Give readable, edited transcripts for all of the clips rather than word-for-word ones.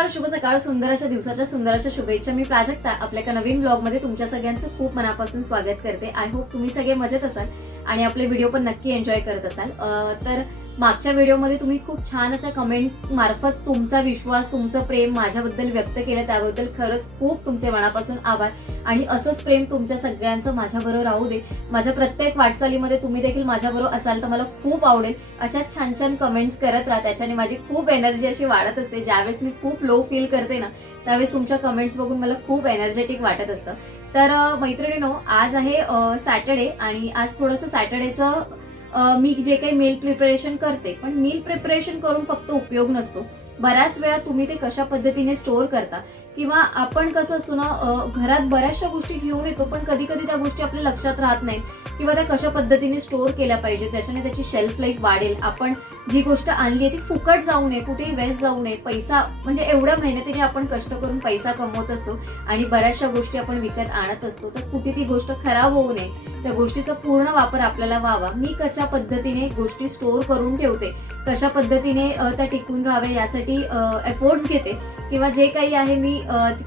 नमस्कार, शुभ सकाळ, सुंदर अशा दिवसाच्या सुंदर अशा शुभेच्छा. मी प्राजक्ता आपल्या एका नवीन ब्लॉग मध्ये तुमच्या सगळ्यांचं खूप मनापासून स्वागत करते. आय होप तुम्ही सगळे मजेत असाल आणि आपले व्हिडिओ पण नक्की एन्जॉय करत असाल. तर मागच्या व्हिडिओमध्ये तुम्ही खूप छान अशा कमेंट मार्फत तुमचा विश्वास, तुमचं प्रेम माझ्याबद्दल व्यक्त केलं, त्याबद्दल खरंच खूप तुमचे मनापासून आभार. आणि असंच प्रेम तुमच्या सगळ्यांचं माझ्याबरोबर राहू दे. माझ्या प्रत्येक वाटचालीमध्ये तुम्ही देखील माझ्याबरोबर असाल तर मला खूप आवडेल. अशा छान छान कमेंट्स करत राहा, त्याच्याने माझी खूप एनर्जी अशी वाढत असते. ज्यावेळेस मी खूप लो फील करते ना, त्यावेळेस तुमच्या कमेंट्स बघून मला खूप एनर्जेटिक वाटत असतं. तर मैत्रिणींनो, आज आहे सॅटर्डे आणि आज थोडंसं सॅटर्डेचं मी जे काही मील प्रिपरेशन करते, पण मील प्रिपरेशन करून फक्त उपयोग नसतो. बऱ्याच वेळा तुम्ही ते कशा पद्धतीने स्टोअर करता किंवा आपण कसं असतो ना, घरात बऱ्याचशा गोष्टी घेऊन येतो, पण कधी कधी त्या गोष्टी आपल्या लक्षात राहत नाहीत किंवा त्या कशा पद्धतीने स्टोअर केल्या पाहिजे, त्याच्याने त्याची शेल्फ लाईफ वाढेल. आपण जी गोष्ट आणली आहे ती फुकट जाऊ नये, कुठेही वेस्ट जाऊ नये. पैसा म्हणजे एवढ्या मेहनतीने आपण कष्ट करून पैसा कमवत असतो आणि बऱ्याचशा गोष्टी आपण विकत आणत असतो, तर कुठे ती गोष्ट खराब होऊ नये, त्या गोष्टीचा पूर्ण वापर आपल्याला व्हावा. मी कशा पद्धतीने गोष्टी स्टोअर करून ठेवते, कशा पद्धतीने त्या टिकून राहाव्या यासाठी एफर्ट्स घेते किंवा जे काही आहे मी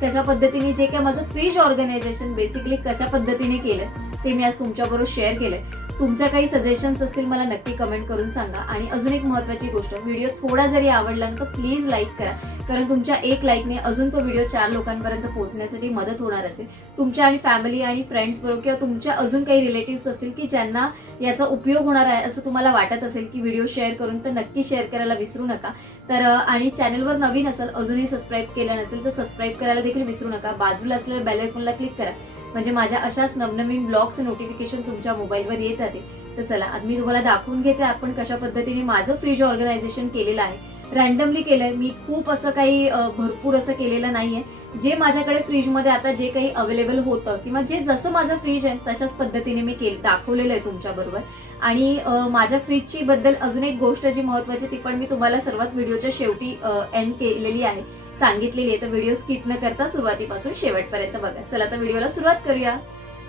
कशा पद्धतीने जे काही माझं फ्रीज ऑर्गनायझेशन बेसिकली कशा पद्धतीने केलं ते मी आज तुमच्याबरोबर शेअर केलंय. तुमच्या काही सजेशन्स असतील मला नक्की कमेंट करून सांगा. आणि अजून एक महत्त्वाची गोष्ट, व्हिडिओ थोडा जरी आवडला तर प्लीज लाईक करा, कारण तुमच्या एक लाईकने अजून तो व्हिडिओ 4 लोकांपर्यंत पोहोचण्यासाठी मदत होणार असेल. तुमच्या आणि फॅमिली आणि फ्रेंड्स बरोबर किंवा तुमच्या अजून काही रिलेटिव्स असतील की ज्यांना याचा उपयोग होणार आहे असं तुम्हाला वाटत असेल की व्हिडिओ शेअर करून, तर नक्की शेअर करायला विसरू नका. तर आणि चॅनलवर नवीन असेल, अजूनही सबस्क्राईब केलं नसेल तर सबस्क्राईब करायला देखील विसरू नका. बाजूला असलेल्या बेल आयकॉनला क्लिक करा, म्हणजे माझ्या अशाच नवनवीन ब्लॉग्स नोटिफिकेशन तुमच्या मोबाईलवर येत राहते. तर चला, आज मी तुम्हाला दाखवून घेते आपण कशा पद्धतीने माझं फ्रीज ऑर्गनायझेशन केलेलं आहे. रॅन्डमली केलंय मी, खूप असं काही भरपूर असं केलेलं नाहीये. जे माझ्याकडे फ्रीजमध्ये आता जे काही अवेलेबल होतं किंवा जे जसं माझं फ्रीज आहे तशाच पद्धतीने मी दाखवलेलं आहे तुमच्या बरोबर. आणि माझ्या फ्रीजची बद्दल अजून एक गोष्ट जी महत्वाची ती पण मी तुम्हाला सर्वात व्हिडिओच्या शेवटी एंड केलेली आहे, सांगितलेली आहे. तर व्हिडिओ स्किप न करता सुरुवातीपासून शेवटपर्यंत बघा. चला तर व्हिडिओला सुरुवात करूया.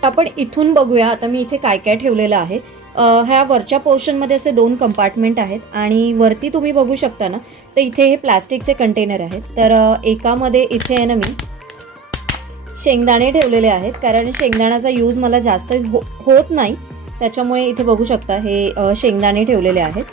आपण इथून बघूया आता मी इथे काय काय ठेवलेलं आहे. ह्या वरच्या पोर्शनमध्ये असे 2 कंपार्टमेंट आहेत आणि वरती तुम्ही बघू शकता ना, तर इथे हे प्लास्टिकचे कंटेनर आहेत. तर एकामध्ये इथे आहे ना मी शेंगदाणे ठेवलेले आहेत, कारण शेंगदाण्याचा यूज मला जास्त होत नाही, त्याच्यामुळे इथे बघू शकता हे शेंगदाणे ठेवलेले आहेत.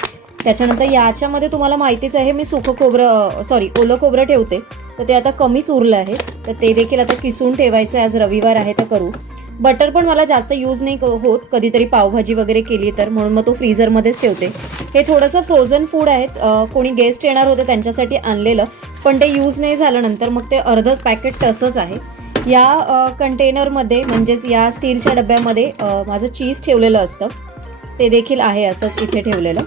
त्याच्यानंतर याच्यामध्ये तुम्हाला माहितीच आहे मी ओलं खोबरं ठेवते, तर ते आता कमीच उरलं आहे, तर ते देखील आता किसून ठेवायचं आहे. आज रविवार आहे तर करू. बटर पण मला जास्त यूज नाही होत, कधीतरी पावभाजी वगैरे केली तर, म्हणून मग तो फ्रीझरमध्येच ठेवते. हे थोडंसं फ्रोझन फूड आहेत, कोणी गेस्ट येणार होते त्यांच्यासाठी आणलेलं, पण ते यूज नाही झालं नंतर, मग ते अर्धं पॅकेट तसंच आहे. या कंटेनरमध्ये म्हणजेच या स्टीलच्या डब्यामध्ये माझं चीज ठेवलेलं असतं, ते देखील आहे असंच इथे ठेवलेलं.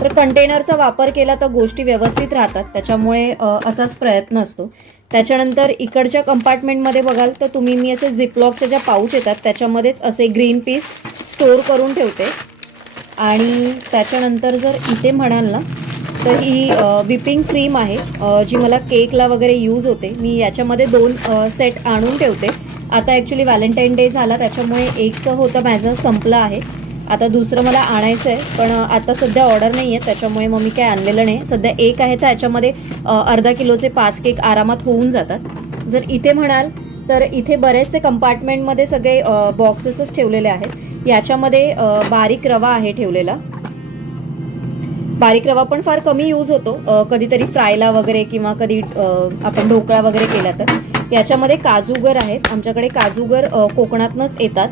तर कंटेनरचा वापर केला तर गोष्टी व्यवस्थित राहतात, त्याच्यामुळे असाच प्रयत्न असतो. त्याच्यानंतर इकडच्या कंपार्टमेंटमध्ये बघाल तर मी असे झिपलॉकच्या ज्या पाऊच येतात त्याच्यामध्येच असे ग्रीन पीस स्टोअर करून ठेवते. आणि त्याच्यानंतर जर इथे म्हणाल ना, तर ही व्हिपिंग क्रीम आहे जी मला केकला वगैरे यूज होते. मी याच्यामध्ये 2 सेट आणून ठेवते. आता ॲक्च्युली व्हॅलेंटाईन डे झाला, त्याच्यामुळे एकचं होतं माझं संपलं आहे, आता दुसरं मला आणायचं आहे, पण आता सध्या ऑर्डर नाही आहे, त्याच्यामुळे मग मी काय आणलेलं नाही. सध्या एक आहे तर याच्यामध्ये अर्धा किलोचे 5 केक आरामात होऊन जातात. जर इथे म्हणाल तर इथे बरेचसे कंपार्टमेंटमध्ये सगळे बॉक्सेसच ठेवलेले आहेत. याच्यामध्ये बारीक रवा आहे ठेवलेला. बारीक रवा पण फार कमी यूज होतो, कधीतरी फ्रायला वगैरे किंवा कधी आपण ढोकळा वगैरे केला तर. याच्यामध्ये काजूगर आहेत, आमच्याकडे काजूगर कोकणातनंच येतात.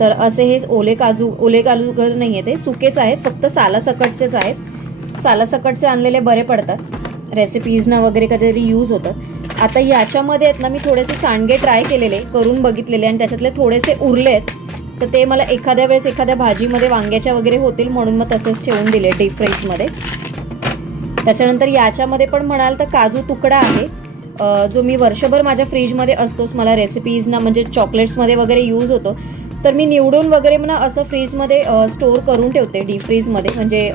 तर असे हे ओले काजूगर नाही आहेत, ते सुकेच आहेत, फक्त सालासकटचेच आहेत. सालासकटचे आणलेले बरे पडतात, रेसिपीजना वगैरे कधीतरी यूज होतं. आता याच्यामध्ये आहेत ना मी थोडेसे सांडगे ट्राय केलेले, करून बघितलेले, आणि त्याच्यातले थोडेसे उरले आहेत, तर ते मला एखाद्या वेळेस एखाद्या भाजीमध्ये वांग्याच्या वगैरे होतील म्हणून मग तसेच ठेवून दिले डीप फ्रीजमध्ये. त्याच्यानंतर याच्यामध्ये पण म्हणाल तर काजू तुकडा आहे, जो मी वर्षभर माझ्या फ्रीजमध्ये असतोच, मला रेसिपीजना म्हणजे चॉकलेट्समध्ये वगैरे यूज होतो, तर मी निवडून वगैरे म्हणा असं फ्रीजमध्ये स्टोअर करून ठेवते डीप फ्रीजमध्ये, म्हणजे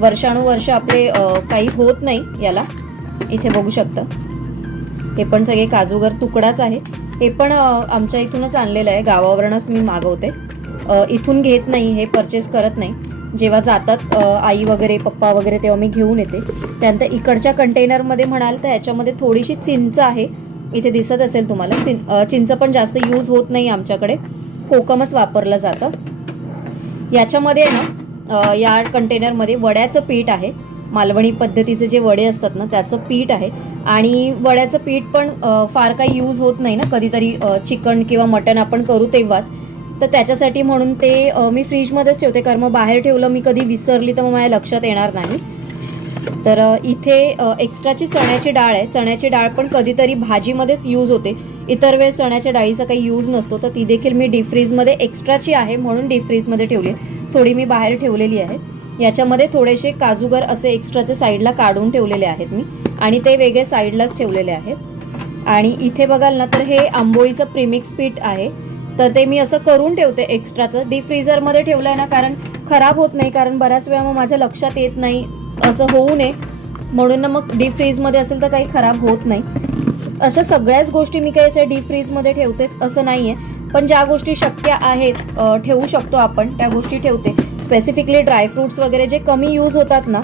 वर्षानुवर्ष आपले काही होत नाही याला. इथे बघू शकता हे पण सगळे काजूगर तुकडाच आहे. हे पण आमच्या इथूनच आणलेलं आहे, गावावरूनच मी मागवते, इथून घेत नाही, हे परचेस करत नाही. जेव्हा जातात आई वगैरे पप्पा वगैरे तेव्हा मी घेऊन येते. त्यानंतर इकडच्या कंटेनरमध्ये म्हणाल तर ह्याच्यामध्ये थोडीशी चिंच आहे, इथे दिसत असेल तुम्हाला. चिंच पण जास्त यूज होत नाही आमच्याकडे, कोकमच वापरलं जातं. याच्यामध्ये ना या कंटेनरमध्ये वड्याचं पीठ आहे, मालवणी पद्धतीचे जे वडे असतात ना त्याचं पीठ आहे. आणि वड्याचं पीठ पण फार काही यूज होत नाही ना, कधीतरी चिकन किंवा मटण आपण करू तेव्हाच, तर त्याच्यासाठी म्हणून ते मी फ्रीजमध्येच ठेवते, कारण मग बाहेर ठेवलं मी कधी विसरली तर मग माझ्या लक्षात येणार नाही. तर इथे एक्स्ट्राची चण्याची डाळ आहे. चण्याची डाळ पण कधीतरी भाजीमध्येच यूज होते, इतर वेळेस चण्याच्या डाळीचा काही यूज नसतो, तर ती देखील मी डीप फ्रीजमध्ये एक्स्ट्राची आहे म्हणून डीप फ्रीजमध्ये ठेवली, थोडी मी बाहेर ठेवलेली आहे. याच्यामध्ये थोडेसे काजूगर असे एक्स्ट्राचे साईडला काढून ठेवलेले आहेत मी, आणि ते वेगळे साईडलाच ठेवलेले आहेत. आणि इथे बघाल ना तर हे आंबोळीचं प्रीमिक्स पीठ आहे, तर ते मी असं करून ठेवते एक्स्ट्राचं. डीप फ्रीजरमध्ये ठेवलं आहे ना कारण खराब होत नाही, कारण बऱ्याच वेळा मग माझ्या लक्षात येत नाही, असं होऊ नये म्हणून ना मग डीप फ्रीजमध्ये असेल तर काही खराब होत नाही. अशा सगळ्याच गोष्टी मी काही असं डीप फ्रीजमध्ये ठेवतेच असं नाही आहे, पण ज्या गोष्टी शक्य आहेत ठेवू शकतो आपण त्या गोष्टी ठेवते. स्पेसिफिकली ड्रायफ्रुट्स वगैरे जे कमी यूज होतात ना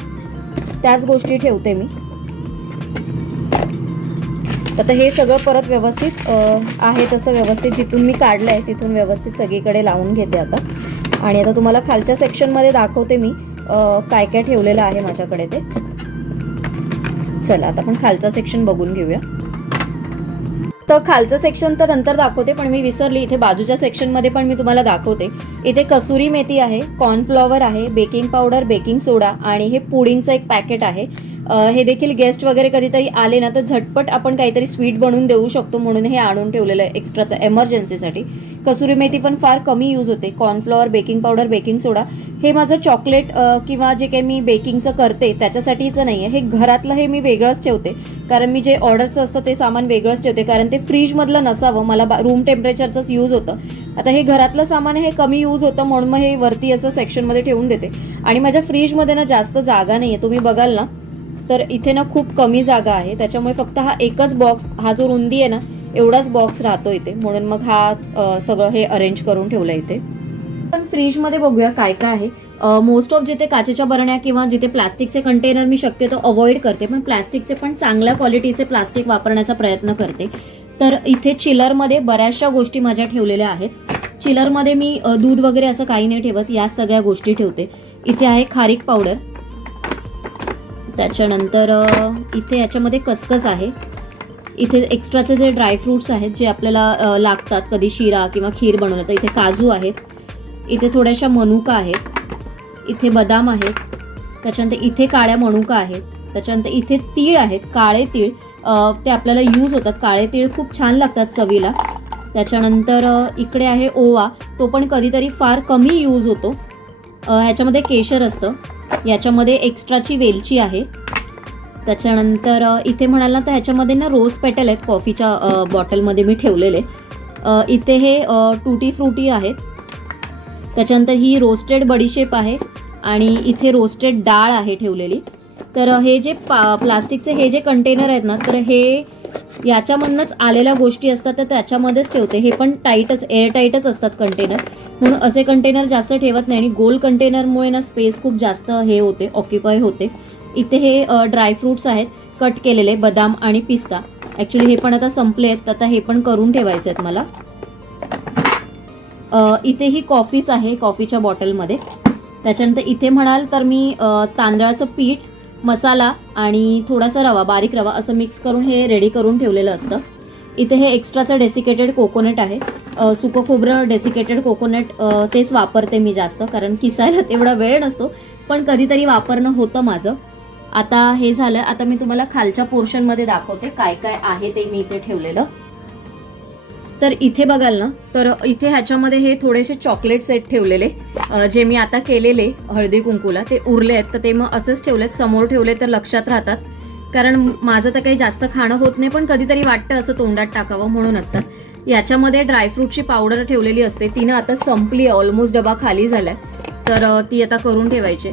त्याच गोष्टी ठेवते मी. तर हे सगळं परत व्यवस्थित आहे तसं व्यवस्थित जिथून मी काढलं आहे तिथून व्यवस्थित सगळीकडे लावून घेते आता. आणि आता तुम्हाला खालच्या सेक्शनमध्ये दाखवते मी काय काय ठेवलेलं आहे माझ्याकडे ते. चला आता आपण खालचा सेक्शन बघून घेऊया. तर खालचं सेक्शन तर नंतर दाखवते, पण मी विसरली, इथे बाजूच्या सेक्शनमध्ये पण मी तुम्हाला दाखवते. इथे कसुरी मेथी आहे, कॉर्नफ्लॉवर आहे, बेकिंग पावडर, बेकिंग सोडा आणि हे पुडिंगचं एक पॅकेट आहे. हे देखील गेस्ट वगैरे कधीतरी आले ना तर झटपट आपण काहीतरी स्वीट बनवून देऊ शकतो म्हणून हे आणून ठेवलेलं आहे एक्स्ट्राचं एमर्जन्सीसाठी. कसुरी मेथी पण फार कमी यूज होते. कॉर्नफ्लॉवर, बेकिंग पावडर, बेकिंग सोडा हे माझं चॉकलेट किंवा जे काही मी बेकिंगचं करते त्याच्यासाठीचं नाही आहे, हे घरातलं हे मी वेगळंच ठेवते, कारण मी जे ऑर्डरचं असतं ते सामान वेगळंच ठेवते, कारण ते फ्रीजमधलं नसावं, मला रूम टेम्परेचरचंच यूज होतं. आता हे घरातलं सामान हे कमी यूज होतं म्हणून मग हे वरती असं सेक्शनमध्ये ठेवून देते. आणि माझ्या फ्रीजमध्ये ना जास्त जागा नाही आहे, तुम्ही बघाल ना तर इथे ना खूप कमी जागा आहे, त्याच्यामुळे फक्त हा एकच बॉक्स, हा जो रुंदी आहे ना एवढाच बॉक्स राहतो इथे, म्हणून मग हा सगळं हे अरेंज करून ठेवलं इथे. पण फ्रीजमध्ये बघूया काय काय आहे. मोस्ट ऑफ जिथे काचेच्या बरण्या किंवा जिथे प्लास्टिकचे कंटेनर मी शक्यतो अवॉइड करते, पण प्लास्टिकचे पण चांगल्या क्वालिटीचे प्लास्टिक वापरण्याचा प्रयत्न करते. तर इथे चिलरमध्ये बऱ्याचशा गोष्टी माझ्या ठेवलेल्या आहेत. चिलरमध्ये मी दूध वगैरे असं काही नाही ठेवत, या सगळ्या गोष्टी ठेवते. इथे आहे खारीक पावडर, त्याच्यानंतर इथे याच्यामध्ये खसखस आहे. इथे एक्स्ट्राचे जे ड्रायफ्रुट्स आहेत जे आपल्याला लागतात कधी शिरा किंवा खीर बनवलं तर इथे काजू आहेत. इथे थोड्याशा मनुका आहेत. इथे बदाम आहेत. त्याच्यानंतर इथे काळ्या मनुका आहेत. त्याच्यानंतर इथे तीळ आहेत, काळे तीळ, ते आपल्याला यूज होतात. काळे तीळ खूप छान लागतात चवीला. त्याच्यानंतर इकडे आहे ओवा, तो पण कधीतरी फार कमी यूज होतो. ह्याच्यामध्ये केशर असतं. याच्यामध्ये एक्स्ट्राची वेलची आहे. त्याच्यानंतर इथे म्हणाल ना तर ह्याच्यामध्ये ना रोज पेटल आहेत, कॉफीच्या बॉटलमध्ये मी ठेवलेले. इथे हे टूटी फ्रुटी आहेत. त्याच्यानंतर ही रोस्टेड बडीशेप आहे आणि इथे रोस्टेड डाळ आहे ठेवलेली. तर हे जे प्लास्टिकचे हे जे कंटेनर आहेत ना तर हे याच्यामधनंच आलेल्या गोष्टी असतात तर त्याच्यामध्येच ठेवते. हे पण टाईटच, एअर टाईटच असतात कंटेनर, म्हणून असे कंटेनर जास्त ठेवत नाही. आणि गोल कंटेनरमुळे ना स्पेस खूप जास्त हे होते, ऑक्युपाय होते. इथे हे ड्रायफ्रुट्स आहेत कट केलेले, बदाम आणि पिस्ता. ॲक्च्युली हे पण आता संपले आहेत, आता हे पण करून ठेवायचे आहेत मला. इथे ही कॉफीच आहे कॉफीच्या बॉटलमध्ये. त्याच्यानंतर इथे म्हणाल तर मी तांदळाचं पीठ, मसाला आणि थोडासा रवा, बारीक रवा असं मिक्स करून हे रेडी करून ठेवलेलं असतं. इथे हे एक्स्ट्राचं डेसिकेटेड कोकोनट आहे. सुकं खोबरं डेसिकेटेड कोकोनट तेच वापरते मी जास्त, कारण किसायला तेवढा वेळ नसतो, पण कधीतरी वापरणं होतं माझं. आता हे झालं, आता मी तुम्हाला खालच्या पोर्शनमध्ये दाखवते काय काय आहे ते मी इथे ठेवलेलं. तर इथे बघाल ना तर इथे ह्याच्यामध्ये हे थोडेसे चॉकलेट सेट ठेवलेले, जे मी आता केलेले हळदी कुंकूला, ते उरले आहेत तर ते मग असेच ठेवलेत, समोर ठेवले तर लक्षात राहतात. कारण माझं तर काही जास्त खाणं होत नाही, पण कधीतरी वाटतं असं तोंडात टाकावं म्हणून असतात. याच्यामध्ये ड्रायफ्रूटची पावडर ठेवलेली असते, तिनं आता संपली, ऑलमोस्ट डबा खाली झालाय, तर ती आता करून ठेवायची.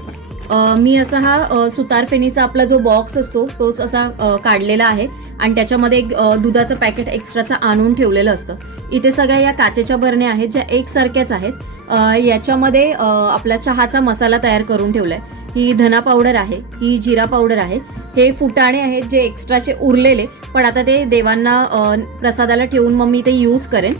मी असा हा सुतारफेनीचा आपला जो बॉक्स असतो तोच असा काढलेला आहे आणि त्याच्यामध्ये एक दुधाचं पॅकेट एक्स्ट्राचं आणून ठेवलेलं असतं. इथे सगळ्या या काचेच्या बरण्या आहेत ज्या एकसारख्याच आहेत. याच्यामध्ये आपला चहाचा मसाला तयार करून ठेवलाय. ही धना पावडर आहे, ही जिरा पावडर आहे, हे फुटाणे आहेत जे एक्स्ट्राचे उरलेले, पण आता ते देवांना प्रसादाला ठेवून मग मी ते यूज करेन.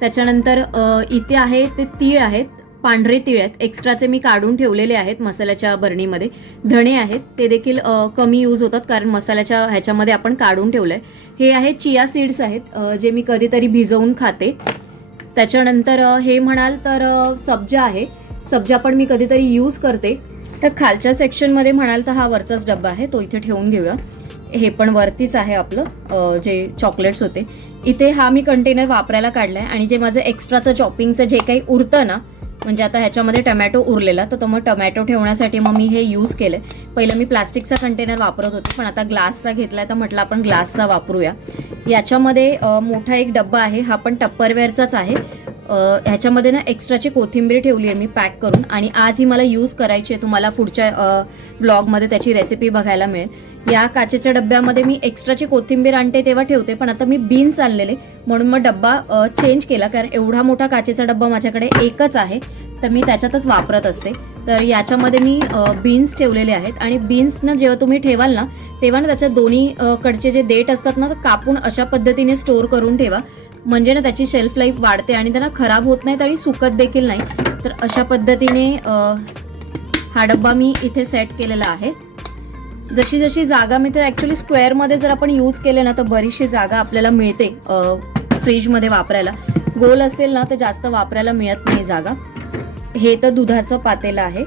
त्याच्यानंतर इथे आहे ते तीळ आहेत, पांढरे तीळ आहेत, एक्स्ट्राचे मी काढून ठेवलेले आहेत मसाल्याच्या बरणीमध्ये. धणे आहेत, ते देखील कमी यूज होतात कारण मसाल्याच्या ह्याच्यामध्ये आपण काढून ठेवलंय. हे आहे चिया सीड्स आहेत, जे मी कधीतरी भिजवून खाते. त्याच्यानंतर हे म्हणाल तर सब्जा आहे, सब्जा पण मी कधीतरी यूज करते. तर खालच्या सेक्शनमध्ये म्हणाल तर हा वरचाच डब्बा आहे, तो इथे ठेवून घेऊया. हे पण वरतीच आहे आपलं जे चॉकलेट्स होते. इथे हा मी कंटेनर वापरायला काढलाय आणि जे माझं एक्स्ट्राचं चॉपिंगचं जे काही उरतं ना, म्हणजे आता ह्याच्यामध्ये टमॅटो उरलेला, तर मग टमॅटो ठेवण्यासाठी मग मी हे यूज केलंय. पहिलं मी प्लास्टिकचा कंटेनर वापरत होते, पण आता ग्लासचा घेतलाय तर म्हटलं आपण ग्लासचा वापरूया. याच्यामध्ये मोठा एक डब्बा आहे, हा पण टप्परवेअरचाच आहे. ह्याच्यामध्ये ना एक्स्ट्राची कोथिंबीर ठेवली आहे मी पॅक करून, आणि आज ही मला यूज करायची आहे. तुम्हाला पुढच्या ब्लॉगमध्ये त्याची रेसिपी बघायला मिळेल. या काचेच्या डब्यामध्ये मी एक्स्ट्राची कोथिंबीर आणते तेव्हा ठेवते, पण आता मी बीन्स आणलेले म्हणून मग डब्बा चेंज केला, कारण एवढा मोठा काचेचा डब्बा माझ्याकडे एकच आहे, तर मी त्याच्यातच वापरत असते. तर याच्यामध्ये मी बीन्स ठेवलेले आहेत, आणि बीन्सनं जेव्हा तुम्ही ठेवाल ना, तेव्हा ना त्याच्या दोन्ही कडचे जे देठ असतात ना, तर कापून अशा पद्धतीने स्टोअर करून ठेवा, म्हणजे ना त्याची शेल्फ लाईफ वाढते आणि त्यांना खराब होत नाहीत आणि सुकत देखील नाही. तर अशा पद्धतीने हा डब्बा मी इथे सेट केलेला आहे. जशी जशी जागा मी तर ॲक्च्युली स्क्वेअरमध्ये जर आपण यूज केले ना, तर बरीचशी जागा आपल्याला मिळते फ्रीजमध्ये वापरायला. गोल असेल ना तर जास्त वापरायला मिळत नाही जागा. हे तर दुधाचं पातेलं आहे.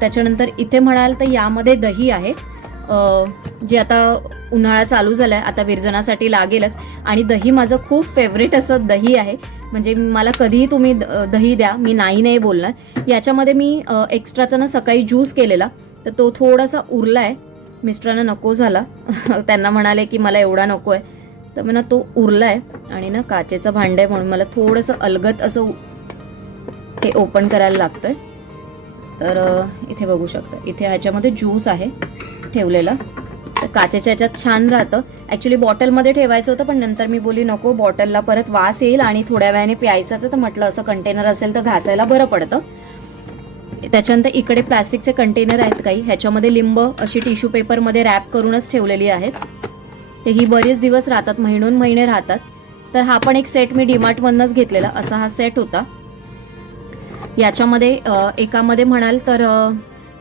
त्याच्यानंतर इथे म्हणाल तर यामध्ये दही आहे, जे आता उन्हाळा चालू झालाय, आता विरजनासाठी लागेलच, आणि दही माझं खूप फेवरेट असं दही आहे. म्हणजे मला कधीही तुम्ही दही द्या, मी नाही बोलणार. याच्यामध्ये मी एक्स्ट्राचा ना सकाळी ज्यूस केलेला, तर तो थोडासा उरलाय, मिस्टरांना नको झाला त्यांना म्हणाले की मला एवढा नको आहे, तर म्हणा तो उरलाय. आणि ना काचेचं भांड आहे म्हणून मला थोडंसं अलगत असं हे ओपन करायला लागतंय. तर इथे बघू शकता, इथे ह्याच्यामध्ये ज्यूस आहे ठेवलेला. तर काचेच्या ह्याच्यात छान राहतं. ॲक्च्युली बॉटलमध्ये ठेवायचं होतं, पण नंतर मी बोली नको, बॉटलला परत वास येईल आणि थोड्या वेळाने प्यायचं, तर म्हटलं असं कंटेनर असेल तर घासायला बरं पडतं. त्याच्यानंतर इकडे प्लास्टिकचे कंटेनर आहेत काही, ह्याच्यामध्ये लिंब अशी टिश्यू पेपरमध्ये रॅप करूनच ठेवलेली आहेत. ते ही बरेच दिवस राहतात, महिने राहतात. तर हा पण एक सेट मी डीमार्टमधनंच घेतलेला, असा हा सेट होता. याच्यामध्ये एकामध्ये म्हणाल तर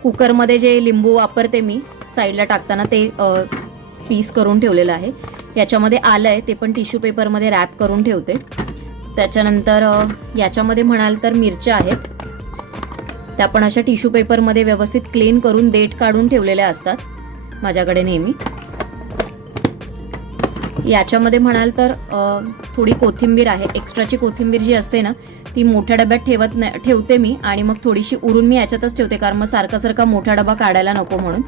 कुकरमध्ये जे लिंबू वापरते मी साईडला टाकताना, ते पीस करून ठेवलेलं आहे. याच्यामध्ये आलं आहे, ते पण टिश्यू पेपरमध्ये रॅप करून ठेवते. त्याच्यानंतर याच्यामध्ये म्हणाल तर मिरच्या आहेत, त्या पण अशा टिश्यू पेपरमध्ये व्यवस्थित क्लीन करून देठ काढून ठेवलेल्या असतात माझ्याकडे नेहमी. याच्यामध्ये म्हणाल तर थोडी कोथिंबीर आहे, एक्स्ट्राची कोथिंबीर जी असते ना, ती मोठ्या डब्यात ठेवते मी, आणि मग थोडीशी उरून मी याच्यातच ठेवते, कारण मग सारखा मोठा डबा काढायला नको म्हणून.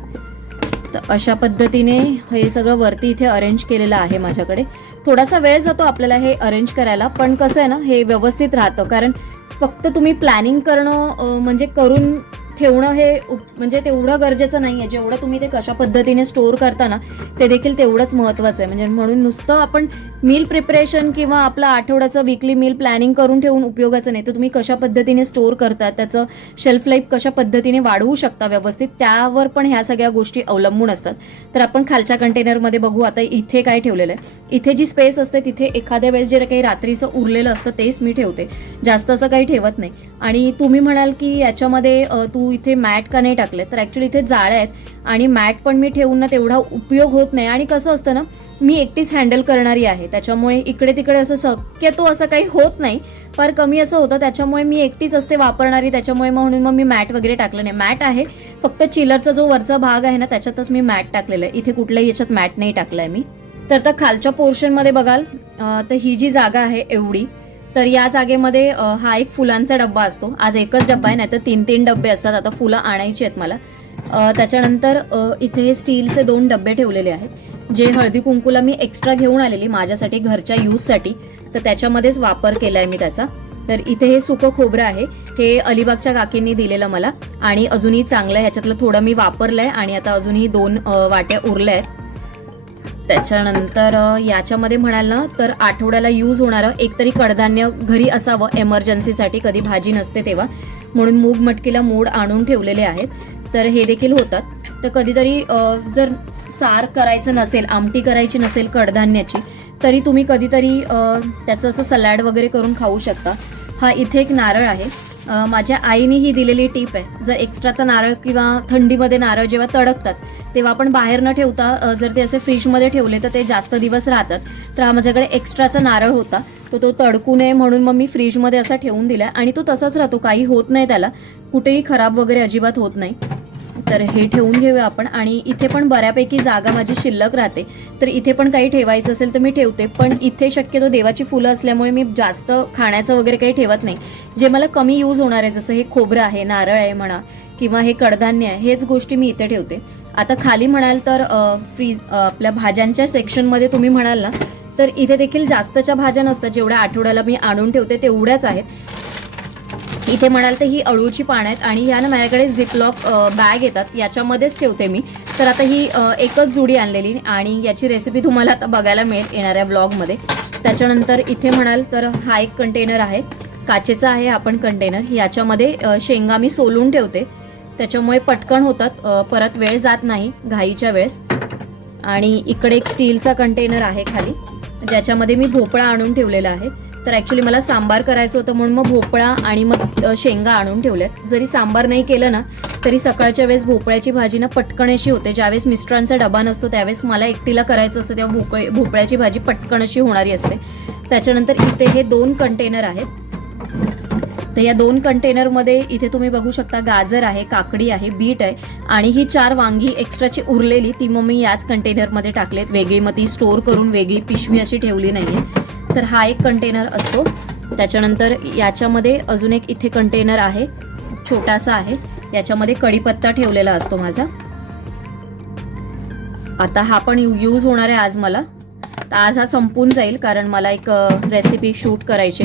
तर अशा पद्धतीने हे सगळं वरती इथे अरेंज केलेलं आहे माझ्याकडे. थोडासा वेळ जातो आपल्याला हे अरेंज करायला, पण कसं आहे ना, हे व्यवस्थित राहतं. कारण फक्त तुम्ही प्लॅनिंग करणं म्हणजे करून ठेवणं हे म्हणजे तेवढं गरजेचं नाही आहे, जेवढं तुम्ही ते कशा पद्धतीने स्टोअर करता ना, ते देखील तेवढंच महत्त्वाचं आहे. म्हणजे म्हणून नुसतं आपण मील प्रिपरेशन किंवा आपलं आठवड्याचं वीकली मील प्लॅनिंग करून ठेवून उपयोगाचं नाही. तर तुम्ही कशा पद्धतीने स्टोअर करता, त्याचं शेल्फ लाईफ कशा पद्धतीने वाढवू शकता व्यवस्थित, त्यावर पण ह्या सगळ्या गोष्टी अवलंबून असतात. तर आपण खालच्या कंटेनरमध्ये बघू. आता इथे काय ठेवलेलं आहे, इथे जी स्पेस असते तिथे एखाद्या वेळेस जे काही रात्रीचं उरलेलं असतं तेच मी ठेवते, जास्त असं काही ठेवत नाही. आणि तुम्ही म्हणाल की याच्यामध्ये तू इथे मॅट का नाही टाकले, तर ॲक्च्युली इथे जाळ्या आहेत आणि मॅट पण मी ठेवून ना तेवढा उपयोग होत नाही. आणि कसं असतं ना, मी एकटीच हँडल करणारी आहे, त्याच्यामुळे इकडे तिकडे असं शक्यतो असं काही होत नाही, फार कमी असं होतं. त्याच्यामुळे मी एकटीच असते वापरणारी, त्याच्यामुळे म्हणून मग मी मॅट वगैरे टाकलं नाही. मॅट आहे फक्त चिलरचा जो वरचा भाग आहे ना, त्याच्यातच मी मॅट टाकलेलं आहे, इथे कुठल्याही याच्यात मॅट नाही टाकलंय मी. तर आता खालच्या पोर्शनमध्ये बघाल तर ही जी जागा आहे एवढी, तर या जागेमध्ये हा एक फुलांचा डब्बा असतो. आज एकच डब्बा आहे, नाही तर 3 डब्बे असतात. आता फुलं आणायची आहेत मला. त्याच्यानंतर इथे हे स्टीलचे 2 डब्बे ठेवलेले आहेत, जे हळदी कुंकूला मी एक्स्ट्रा घेऊन आलेली माझ्यासाठी घरच्या यूजसाठी, तर त्याच्यामध्येच वापर केलाय मी त्याचा. तर इथे हे सुकं खोबरं आहे, हे अलिबागच्या काकींनी दिलेलं मला, आणि अजूनही चांगलं आहे. ह्याच्यातलं थोडं मी वापरलंय आणि आता अजूनही 2 वाट्या उरल्या आहेत. त्याच्यानंतर याच्यामध्ये म्हणाल ना तर आठवड्याला यूज होणारं एकतरी कडधान्य घरी असावं एमर्जन्सीसाठी, कधी भाजी नसते तेव्हा, म्हणून मूग मटकीला मोड आणून ठेवलेले आहेत. तर हे देखील होतात. तर कधीतरी जर सार करायचं नसेल, आमटी करायची नसेल कडधान्याची, तरी तुम्ही कधीतरी त्याचं असं सलाड वगैरे करून खाऊ शकता. हा इथे एक नारळ आहे, माझ्या आईने ही दिलेली टीप आहे. जर एक्स्ट्राचा नारळ किंवा थंडीमध्ये नारळ जेव्हा तडकतात तेव्हा आपण बाहेर न ठेवता जर ते असे फ्रीजमध्ये ठेवले तर ते जास्त दिवस राहतात. तर हा माझ्याकडे एक्स्ट्राचा नारळ होता, तो तडकू नये म्हणून मग मी फ्रीजमध्ये असा ठेवून दिला आणि तो तसाच राहतो, काही होत नाही त्याला, कुठेही खराब वगैरे अजिबात होत नाही. तर हे ठेवून घेऊया आपण. आणि इथे पण बऱ्यापैकी जागा माझी शिल्लक राहते, तर इथे पण काही ठेवायचं असेल तर मी ठेवते. पण इथे शक्यतो देवाची फुलं असल्यामुळे मी जास्त खाण्याचं वगैरे काही ठेवत नाही. जे मला कमी यूज होणार आहे, जसं हे खोबरं आहे, नारळ आहे म्हणा, किंवा हे कडधान्य आहे, हेच गोष्टी मी इथे ठेवते. आता खाली म्हणाल तर फ्रीज आपल्या भाज्यांच्या सेक्शनमध्ये तुम्ही म्हणाल ना तर इथे देखील जास्तच्या भाज्या नसतात, जेवढ्या आठवड्याला मी आणून ठेवते तेवढ्याच आहेत. इथे म्हणाल तर ही अळूची पानं आहेत आणि ह्या ना माझ्याकडे झिपलॉक बॅग येतात, याच्यामध्येच ठेवते मी. तर आता ही एकच जुडी आणलेली आणि याची रेसिपी तुम्हाला आता बघायला मिळेल येणाऱ्या ब्लॉगमध्ये. त्याच्यानंतर इथे म्हणाल तर हा एक कंटेनर आहे, काचेचा आहे हा पण कंटेनर. याच्यामध्ये शेंगा मी सोलून ठेवते, त्याच्यामुळे पटकन होतात, परत वेळ जात नाही घाईच्या वेळेस. आणि इकडे एक स्टीलचा कंटेनर आहे खाली, ज्याच्यामध्ये मी भोपळा आणून ठेवलेला आहे. तर ॲक्च्युली मला सांबार करायचं होतं म्हणून मग भोपळा आणि मग शेंगा आणून ठेवल्यात. जरी सांबार नाही केलं ना तरी सकाळच्या वेळेस भोपळ्याची भाजी ना पटकन अशी होते. ज्यावेळेस मिस्टरांचा डबा नसतो त्यावेळेस मला एकटीला करायचं असतं, तेव्हा भोपळ्याची भाजी पटकन अशी होणारी असते. त्याच्यानंतर इथे हे 2 कंटेनर आहेत. तर या 2 कंटेनरमध्ये इथे तुम्ही बघू शकता गाजर आहे, काकडी आहे, बीट आहे आणि ही 4 वांगी एक्स्ट्राची उरलेली ती मग मी याच कंटेनरमध्ये टाकलेत. वेगळी मग ती स्टोअर करून वेगळी पिशवी अशी ठेवली नाहीये. तर हा एक कंटेनर असतो. त्याच्यानंतर याच्यामध्ये अजून एक इथे कंटेनर आहे, छोटासा आहे, याच्यामध्ये कढीपत्ता ठेवलेला असतो माझा. आता हा पण यूज होणार आहे आज मला. तर आज हा संपून जाईल कारण मला एक रेसिपी शूट करायची,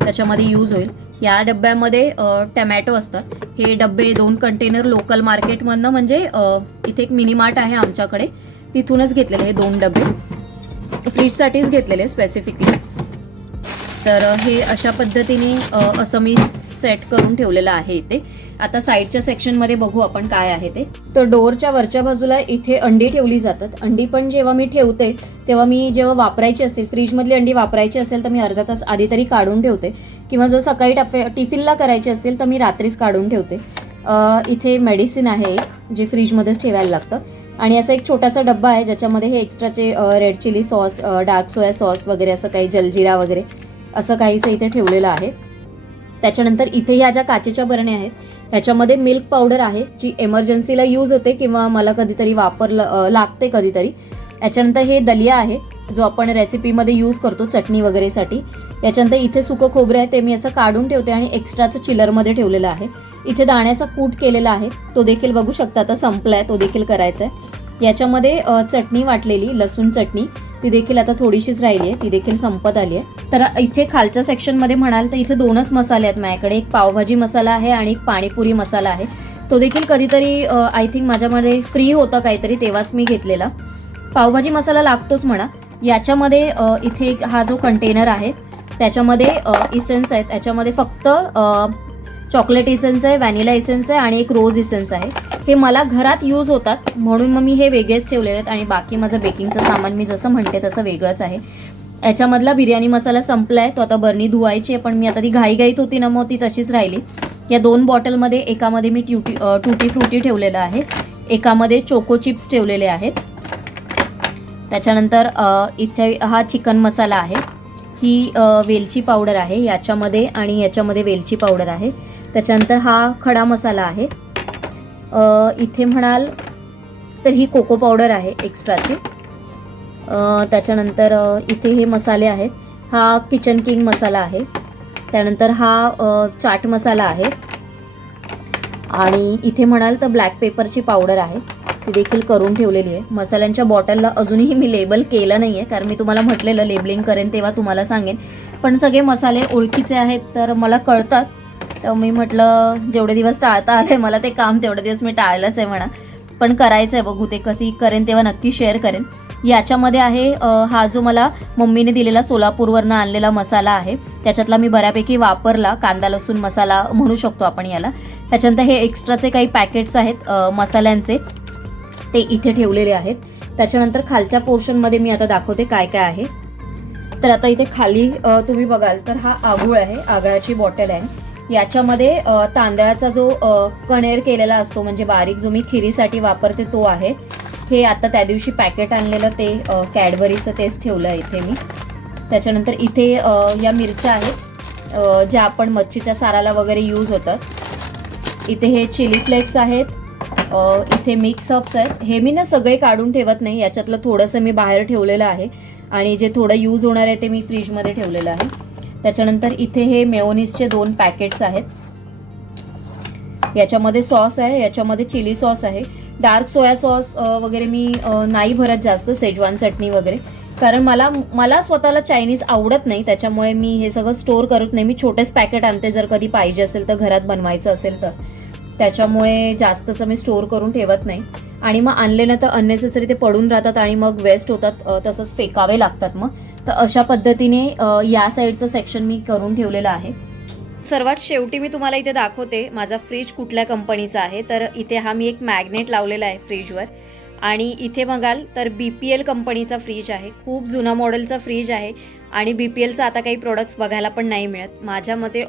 त्याच्यामध्ये यूज होईल. या डब्यामध्ये टमॅटो असतात. हे डब्बे 2 कंटेनर लोकल मार्केटमधनं, म्हणजे इथे एक मिनी मार्ट आहे आमच्याकडे, तिथूनच घेतलेले हे 2 डबे, फ्रीजसाठीच घेतलेले स्पेसिफिकली. तर हे अशा पद्धतीने असं मी सेट करून ठेवलेलं आहे इथे. आता साईडच्या सेक्शनमध्ये बघू आपण काय आहे ते. तर डोअरच्या वरच्या बाजूला इथे अंडी ठेवली जातात. अंडी पण जेव्हा मी ठेवते तेव्हा मी जेव्हा वापरायची असेल, फ्रीजमधली अंडी वापरायची असेल तर मी अर्धा तास आधी तरी काढून ठेवते, किंवा जर सकाळी टिफिनला करायची असतील तर मी रात्रीच काढून ठेवते. इथे मेडिसिन आहे एक, जे फ्रीजमध्येच ठेवायला लागतं. आणि असा एक छोटासा डब्बा आहे ज्याच्यामध्ये हे एक्स्ट्राचे red chilli sauce, dark soya sauce वगैरे, असं काही जलजिरा वगैरे असं काहीसं इथे ठेवलेलं आहे. त्याच्यानंतर इथे ह्या ज्या काचेच्या बरण्या आहेत ह्याच्यामध्ये मिल्क पावडर आहे, जी एमर्जन्सीला यूज होते किंवा मला कधीतरी लागते कधीतरी. याच्यानंतर हे दलिया आहे जो आपण रेसिपीमध्ये यूज करतो चटणी वगैरेसाठी. याच्यानंतर इथे सुकं खोबरं आहे, ते मी असं काढून ठेवते आणि एक्स्ट्राचं चिलरमध्ये ठेवलेलं आहे. इथे दाण्याचा कूट केलेला आहे, तो देखील बघू शकता आता संपलाय, तो देखील करायचा आहे. याच्यामध्ये चटणी वाटलेली, लसूण चटणी, ती देखील आता थोडीशीच राहिली आहे, ती देखील संपत आली आहे. तर इथे खालच्या सेक्शनमध्ये म्हणाल तर इथे 2च मसाले आहेत माझ्याकडे, एक पावभाजी मसाला आहे आणि एक पाणीपुरी मसाला आहे. तो देखील कधीतरी आय थिंक माझ्यामध्ये फ्री होता काहीतरी तेव्हाच मी घेतलेला. पावभाजी मसाला लागतोच म्हणा. याच्यामध्ये इथे हा जो कंटेनर आहे त्याच्यामध्ये इसेन्स आहेत. याच्यामध्ये फक्त चॉकलेट इसेन्स आहे, व्हॅनिला इसेन्स आहे आणि एक रोज इसेन्स आहे. हे मला घरात यूज होतात म्हणून मग मी हे वेगळेच ठेवलेले आहेत आणि बाकी माझं बेकिंगचं सामान मी जसं म्हणते तसं वेगळंच आहे. याच्यामधला बिर्याणी मसाला संपलाय, तो आता बरणी धुवायची आहे, पण मी आता ती घाईघाईत होती ना मग ती तशीच राहिली. या 2 बॉटलमध्ये एकामध्ये मी टुटी फ्रुटी ठेवलेलं आहे, एकामध्ये चोको चिप्स ठेवलेले आहेत. त्याच्यानंतर इथे हा चिकन मसाला आहे, ही वेलची पावडर आहे याच्यामध्ये आणि याच्यामध्ये वेलची पावडर आहे. त्याच्यानंतर हा खडा मसाला आहे. इथे म्हणाल तर ही कोको पावडर आहे एक्स्ट्राची. त्याच्यानंतर इथे हे मसाले आहेत. हा किचन किंग मसाला आहे. त्यानंतर हा चाट मसाला आहे आणि इथे म्हणाल तर ब्लॅक पेपरची पावडर आहे, ती देखील करून ठेवलेली आहे. मसाल्यांच्या बॉटलला अजूनही मी लेबल केलं नाही आहे कारण मी तुम्हाला म्हटलेलं लेबलिंग करेन तेव्हा तुम्हाला सांगेन, पण सगळे मसाले ओळखीचे आहेत तर मला कळतात. तर मी म्हटलं जेवढे दिवस टाळता आले मला ते काम तेवढे दिवस मी टाळलंच आहे म्हणा, पण करायचं आहे, बघू ते कशी करेन तेव्हा नक्की शेअर करेन. याच्यामध्ये आहे हा जो मला मम्मीने दिलेला सोलापूरवरनं आणलेला मसाला आहे, त्याच्यातला मी बऱ्यापैकी वापरला. कांदा लसूण मसाला म्हणू शकतो आपण याला. त्याच्यानंतर हे एक्स्ट्राचे काही पॅकेट्स आहेत मसाल्यांचे, ते इथे ठेवलेले आहेत. त्याच्यानंतर खालच्या पोर्शनमध्ये मी आता दाखवते काय काय आहे. तर आता इथे खाली तुम्ही बघाल तर हा आगूळ आहे, आगळाची बॉटल आहे. याच्यामध्ये तांदळाचा जो कणेर केलेला असतो, म्हणजे बारीक जो मी खिरीसाठी वापरते तो आहे. हे आता त्या दिवशी पॅकेट आणलेलं ते कॅडबरीचं तेच ठेवलं आहे इथे मी. त्याच्यानंतर इथे या मिरच्या आहेत ज्या आपण मच्छीच्या साराला वगैरे यूज होतात. इथे हे चिली फ्लेक्स आहेत. इथे मिक्स हर्ब्स आहेत. हे मी ना सगळे काढून ठेवत नाही, याच्यातलं थोडंसं मी बाहेर ठेवलेलं आहे आणि जे थोडं यूज होणार आहे ते मी फ्रीजमध्ये ठेवलेलं आहे. त्याच्यानंतर इथे हे मेयोनीजचे 2 पॅकेट्स आहेत. याच्यामध्ये सॉस आहे, याच्यामध्ये चिली सॉस आहे. डार्क सोया सॉस वगैरे मी नाही भरत जास्त, शेजवान चटणी वगैरे, कारण मला स्वतःला चायनीज आवडत नाही. त्याच्यामुळे मी हे सगळं स्टोअर करत नाही. मी छोटेच पॅकेट आणते जर कधी पाहिजे असेल तर, घरात बनवायचं असेल तर. त्याच्यामुळे जास्तचं मी स्टोअर करून ठेवत नाही. आणि मग आणले ना तर अननेसेसरी ते पडून राहतात आणि मग वेस्ट होतात, तसंच फेकावे लागतात मग. तर अशा पद्धतीने या साईडचं सेक्शन मी करून ठेवलेलं आहे. सर्वात शेवटी मी तुम्हाला इथे दाखवते माझा फ्रीज कुठल्या कंपनीचा आहे. तर इथे हा मी एक मॅग्नेट लावलेला आहे फ्रीजवर, आणि इथे बघाल तर BPL कंपनीचा फ्रीज आहे. खूप जुना मॉडेलचा फ्रीज आहे आणि BPLचा आता काही प्रोडक्ट्स बघायला पण नाही मिळत. माझ्या मते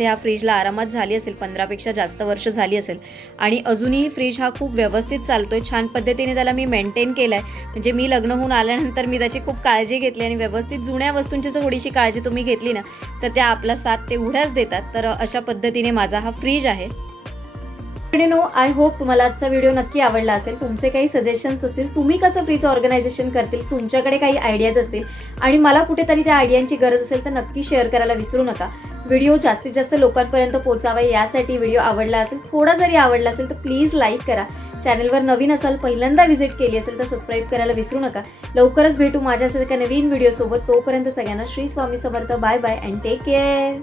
ह्या फ्रीजला आरामात झाली असेल 15पेक्षा जास्त वर्ष झाली असेल, आणि अजूनही फ्रीज हा खूप व्यवस्थित चालतोय. छान पद्धतीने त्याला मी मेंटेन केलं आहे. म्हणजे मी लग्न होऊन आल्यानंतर मी त्याची खूप काळजी घेतली, आणि व्यवस्थित जुन्या वस्तूंची जर थोडीशी काळजी तुम्ही घेतली ना तर त्या आपला साथ तेवढ्याच देतात. तर अशा पद्धतीने माझा हा फ्रीज आहे. आय होप तुम्हाला आजचा व्हिडिओ नक्की आवडला असेल. तुमचे काही सजेशन्स असतील, तुम्ही कसं फ्रीज ऑर्गनायझेशन करतील, तुमच्याकडे काही आयडियाज असतील आणि मला कुठेतरी त्या आयडियांची गरज असेल तर नक्की शेअर करायला विसरू नका. व्हिडिओ जास्तीत जास्त लोकांपर्यंत पोहोचावा यासाठी व्हिडिओ आवडला असेल, थोडा जरी आवडला असेल तर प्लीज लाईक करा. चॅनलवर नवीन असाल, पहिल्यांदा व्हिजिट केली असेल तर सबस्क्राईब करायला विसरू नका. लवकरच भेटू माझ्यासारख्या नवीन व्हिडिओसोबत. तोपर्यंत सगळ्यांना Shri Swami Samarth. Bye bye and take care.